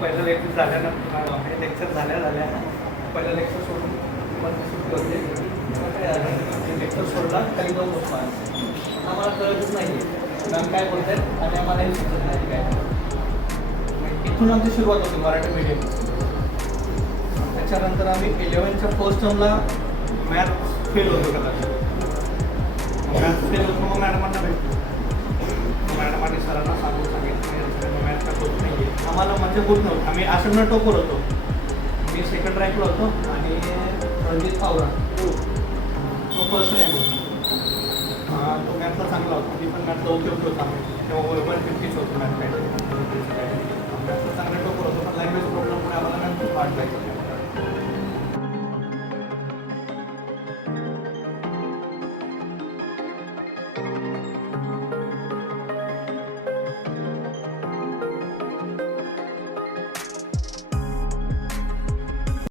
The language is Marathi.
पहिलं लेक्चर झाल्यानंतर हे लेक्चर झाल्या पहिलं लेक्चर सोडून सुरू होते. लेक्चर सोडला खाली जाऊन बसला. आम्हाला कळतच नाही आहे मॅम काय बोलत आहेत आणि आम्हालाही सुचत नाही काय. इथून आमची सुरुवात होती मराठी मीडियम. त्याच्यानंतर आम्ही 11च्या फर्स्ट टर्मला मॅथ्स फेल होतो कदाचित. मॅथ्स फेल होतो मग मॅडमांना भेटतो. मॅडमांनी सरांना सांगितलं मॅथ्स का होत नाही आहे. आम्हाला म्हणजे होत नव्हतं. आम्ही आसन्न टोपर होतो. मी सेकंड रँकला होतो आणि रणजित पावरा तो फर्स्ट रँक होता. तो मॅथला चांगला होता. मी पण मॅथला ओके होता. तेव्हा 150 होतो मॅथ मॅथला चांगला टोपर होतो. पण लँग्वेज प्रॉब्लेममुळे आम्हाला मॅथ खूप वाट जायचं.